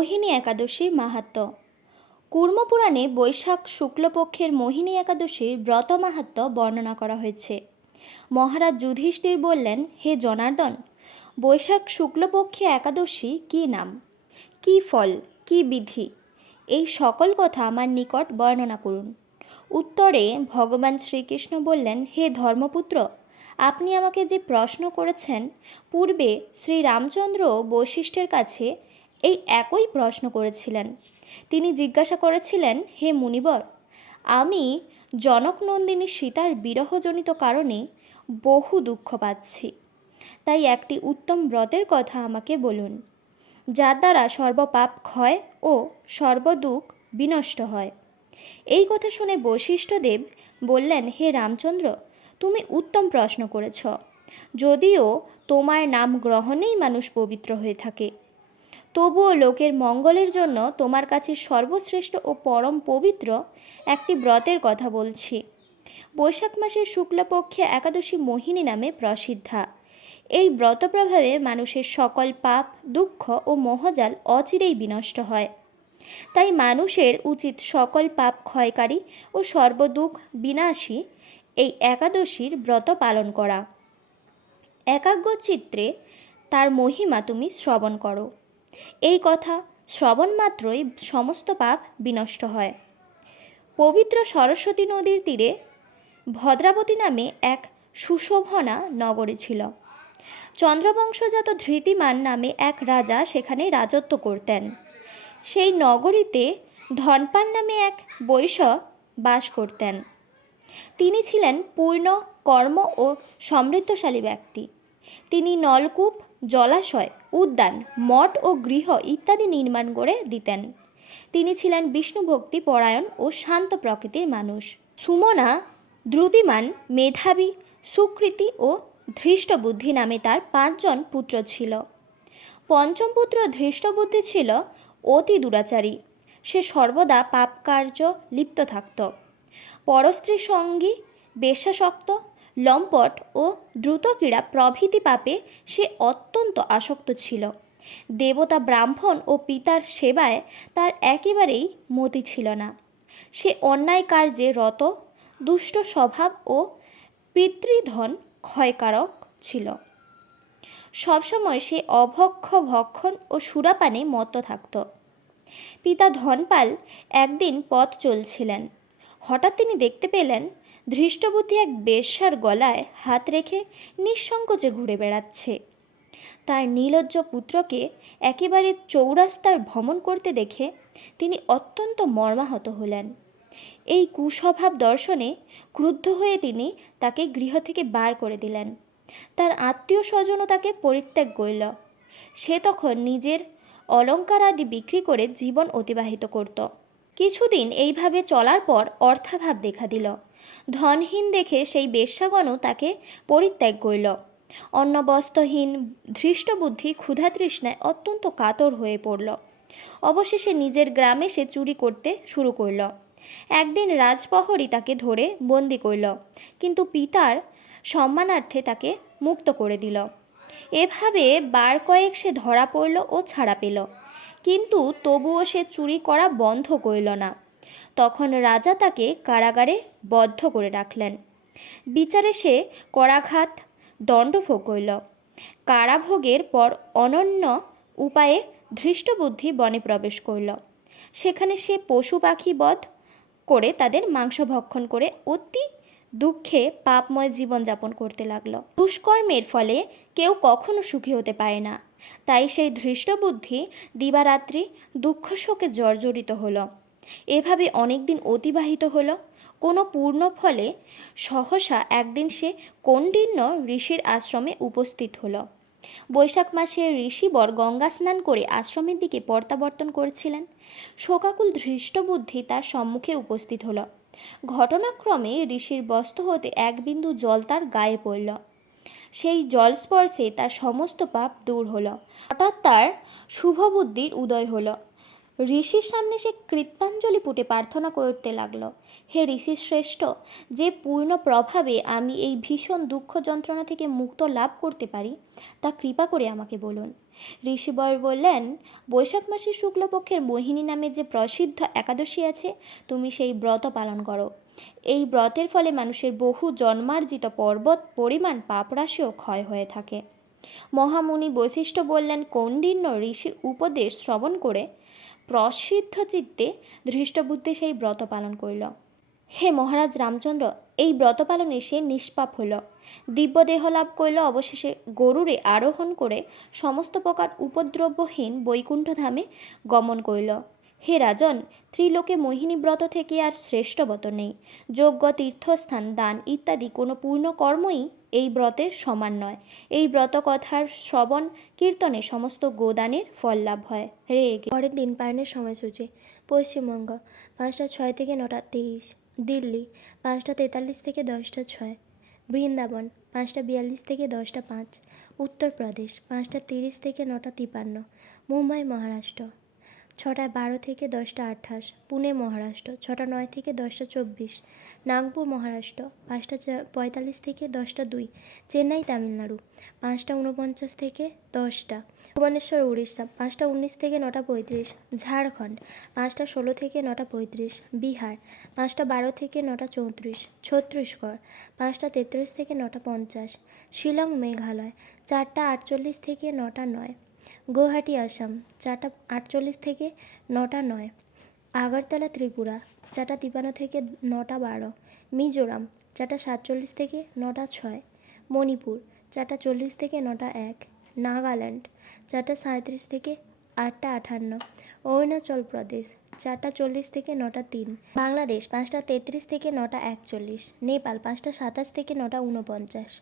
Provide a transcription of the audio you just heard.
মোহিনী একাদশীর মাহাত্ম্য। কুর্মপুরাণে বৈশাখ শুক্লপক্ষের মোহিনী একাদশীর ব্রত মাহাত্ম্য বর্ণনা করা হয়েছে। মহারাজ যুধিষ্ঠির বললেন, হে জনার্দন, বৈশাখ শুক্লপক্ষে একাদশী কী নাম, কী ফল, কী বিধি, এই সকল কথা আমার নিকট বর্ণনা করুন। উত্তরে ভগবান শ্রীকৃষ্ণ বললেন, হে ধর্মপুত্র, আপনি আমাকে যে প্রশ্ন করেছেন, পূর্বে শ্রীরামচন্দ্র বশিষ্ঠের কাছে এই একই প্রশ্ন করেছিলেন। তিনি জিজ্ঞাসা করেছিলেন, হে মুনিবর, আমি জনকনন্দিনী সীতার বিরহজনিত কারণে বহু দুঃখ পাচ্ছি, তাই একটি উত্তম ব্রতের কথা আমাকে বলুন, যার দ্বারা সর্বপাপ ক্ষয় ও সর্বদুঃখ বিনষ্ট হয়। এই কথা শুনে বশিষ্ঠদেব বললেন, হে রামচন্দ্র, তুমি উত্তম প্রশ্ন করেছ। যদিও তোমার নাম গ্রহণেই মানুষ পবিত্র হয়ে থাকে, তবুও লোকের মঙ্গলের জন্য তোমার কাছে সর্বশ্রেষ্ঠ ও পরম পবিত্র একটি ব্রতের কথা বলছি। বৈশাখ মাসের শুক্লপক্ষে একাদশী মোহিনী নামে প্রসিদ্ধা। এই ব্রত প্রভাবে মানুষের সকল পাপ, দুঃখ ও মোহজাল অচিরেই বিনষ্ট হয়। তাই মানুষের উচিত সকল পাপ ক্ষয়কারী ও সর্বদুঃখ বিনাশী এই একাদশীর ব্রত পালন করা। একাগ্রচিত্তে তার মহিমা তুমি শ্রবণ করো। এই কথা শ্রবণ মাত্রই সমস্ত পাপ বিনষ্ট হয়। পবিত্র সরস্বতী নদীর তীরে ভদ্রাবতী নামে এক সুশোভনা নগরী ছিল। চন্দ্রবংশজাত ধৃতিমান নামে এক রাজা সেখানে রাজত্ব করতেন। সেই নগরীতে ধনপাল নামে এক বৈশ্য বাস করতেন। তিনি ছিলেন পূর্ণ কর্ম ও সমৃদ্ধশালী ব্যক্তি। তিনি নলকূপ, জলাশয়, উদ্যান, মঠ ও গৃহ ইত্যাদি নির্মাণ করে দিতেন। তিনি ছিলেন বিষ্ণুভক্তি পরায়ণ ও শান্ত প্রকৃতির মানুষ। সুমনা, দ্রুতিমান, মেধাবী, সুকৃতি ও ধৃষ্টবুদ্ধি নামে তার 5 জন পুত্র ছিল। পঞ্চম পুত্র ধৃষ্টবুদ্ধি ছিল অতি দুরাচারী। সে সর্বদা পাপ কার্য লিপ্ত থাকত। পরস্ত্রী সঙ্গী, বেশ্যাসক্ত, লম্পট ও দ্রুতক্রীড়া প্রভৃতি পাপে সে অত্যন্ত আসক্ত ছিল। দেবতা, ব্রাহ্মণ ও পিতার সেবায় তার একেবারেই মতি ছিল না। সে অন্যায় কার্যে রত, দুষ্ট স্বভাব ও পিতৃধন ক্ষয়কারক ছিল। সবসময় সে অভক্ষ ভক্ষণ ও সুরাপানে মত্ত থাকত। পিতা ধনপাল একদিন পথ চলছিলেন। হঠাৎ তিনি দেখতে পেলেন ধৃষ্টবুদ্ধি এক বেশ্যার গলায় হাত রেখে নিঃসংকোচে ঘুরে বেড়াচ্ছে। তার নির্লজ্জ পুত্রকে একেবারে চৌরাস্তার ভ্রমণ করতে দেখে তিনি অত্যন্ত মর্মাহত হলেন। এই কুস্বভাব দর্শনে ক্রুদ্ধ হয়ে তিনি তাকে গৃহ থেকে বার করে দিলেন। তার আত্মীয় স্বজনও তাকে পরিত্যাগ করল। সে তখন নিজের অলঙ্কার আদি বিক্রি করে জীবন অতিবাহিত করত। কিছুদিন এইভাবে চলার পর অর্থাভাব দেখা দিল। ধনহীন দেখে সেই বেশ্যাগণও তাকে পরিত্যাগ করল। অন্নবস্ত্রহীন ধৃষ্টবুদ্ধি ক্ষুধাতৃষ্ণায় অত্যন্ত কাতর হয়ে পড়ল। অবশেষে নিজের গ্রামে সে চুরি করতে শুরু করল। একদিন রাজপ্রহরী তাকে ধরে বন্দি করল, কিন্তু পিতার সম্মানার্থে তাকে মুক্ত করে দিল। এভাবে বার কয়েক সে ধরা পড়ল ও ছাড়া পেল, কিন্তু তবুও সে চুরি করা বন্ধ করল না। তখন রাজা তাকে কারাগারে বদ্ধ করে রাখলেন। বিচারে সে করাঘাত দণ্ড ভোগ করল। কারাভোগের পর অনন্য উপায়ে ধৃষ্টবুদ্ধি বনে প্রবেশ করল। সেখানে সে পশু পাখি বধ করে তাদের মাংস ভক্ষণ করে অতি দুঃখে পাপময় জীবনযাপন করতে লাগলো। দুষ্কর্মের ফলে কেউ কখনো সুখী হতে পারে না। তাই সেই ধৃষ্টবুদ্ধি দিবারাত্রি দুঃখ শোকে জর্জরিত হলো। এভাবে অনেক দিন অতিবাহিত হলো। কোনো পূর্ণ ফলে সহসা একদিন সে কৌণ্ডিন্য ঋষির আশ্রমে উপস্থিত হলো। বৈশাখ মাসে ঋষিবর গঙ্গা স্নান করে আশ্রমের দিকে প্রত্যাবর্তন করেছিলেন। শোকাকুল ধৃষ্টবুদ্ধি তার সম্মুখে উপস্থিত হলো। ঘটনাক্রমে ঋষির বস্ত্র হতে এক বিন্দু জল তার গায়ে পড়ল। সেই জল স্পর্শে তার সমস্ত পাপ দূর হলো। হঠাৎ তার শুভবুদ্ধির উদয় হলো। ঋষির সামনে সে কৃত্যাঞ্জলি পুটে প্রার্থনা করতে লাগলো, হে ঋষি শ্রেষ্ঠ, যে পূর্ণ প্রভাবে আমি এই ভীষণ দুঃখ যন্ত্রণা থেকে মুক্ত লাভ করতে পারি তা কৃপা করে আমাকে বলুন। ঋষিবর বললেন, বৈশাখ মাসের শুক্লপক্ষের মোহিনী নামে যে প্রসিদ্ধ একাদশী আছে, তুমি সেই ব্রত পালন করো। এই ব্রতের ফলে মানুষের বহু জন্মার্জিত পর্বত পরিমাণ পাপরাশিও ক্ষয় হয়ে থাকে। মহামুনি বৈশিষ্ট্য বললেন, কৌণ্ডিন্য ঋষির উপদেশ শ্রবণ করে প্রসিদ্ধ চিত্তে ধৃষ্টবুদ্ধি সেই ব্রত পালন করিল। হে মহারাজ রামচন্দ্র, এই ব্রত পালনে সে নিষ্পাপ হইল, দিব্য দেহ লাভ করিল, অবশেষে গরুরে আরোহণ করে সমস্ত প্রকার উপদ্রবহীন বৈকুণ্ঠ ধামে গমন করিল। হে রাজন, ত্রিলোকে মোহিনী ব্রত থেকে আর শ্রেষ্ঠ ব্রত নেই। যজ্ঞ, তীর্থস্থান, দান ইত্যাদি কোনো পূর্ণ কর্মই এই ব্রতের সমান নয়। এই ব্রত কথার শ্রবণ কীর্তনে সমস্ত গোদানের ফল লাভ হয়। রে পরের দিন পালনের সময়সূচি। পশ্চিমবঙ্গ 5টা 6 থেকে 9টা 30, দিল্লি 5টা 43 থেকে 10টা 6, বৃন্দাবন 5টা 42 থেকে 10টা 5, উত্তরপ্রদেশ 5টা 30 থেকে 9টা 53, মুম্বাই মহারাষ্ট্র 6টা 12 থেকে 10টা 28, পুনে মহারাষ্ট্র 6টা 9 থেকে 10টা 24, নাগপুর মহারাষ্ট্র 5টা 45 থেকে 10টা 2, চেন্নাই তামিলনাড়ু 5টা 49 থেকে 10টা, ভুবনেশ্বর উড়িষ্যা 5টা 19 থেকে 9টা 35, ঝাড়খণ্ড 5টা 16 থেকে 9টা 35, বিহার 5টা 12 থেকে 9টা 34, ছত্তিশগড় 5টা 33 থেকে 9টা 50, শিলং মেঘালয় 4টা 48 থেকে 9টা 9, গুয়াহাটি আসাম 4টা 48 থেকে 9টা 9, আগরতলা ত্রিপুরা 4টা 53 থেকে 9টা 12, মিজোরাম 4টা 47 থেকে 9টা 6, মণিপুর 4টা 40 থেকে 9টা 1, নাগাল্যান্ড 4টা 37 থেকে 8টা 58, অরুণাচল প্রদেশ 4টা 40 থেকে 9টা 3, বাংলাদেশ 5টা 33 থেকে 9টা 41, নেপাল 5টা 27 থেকে 9টা 49,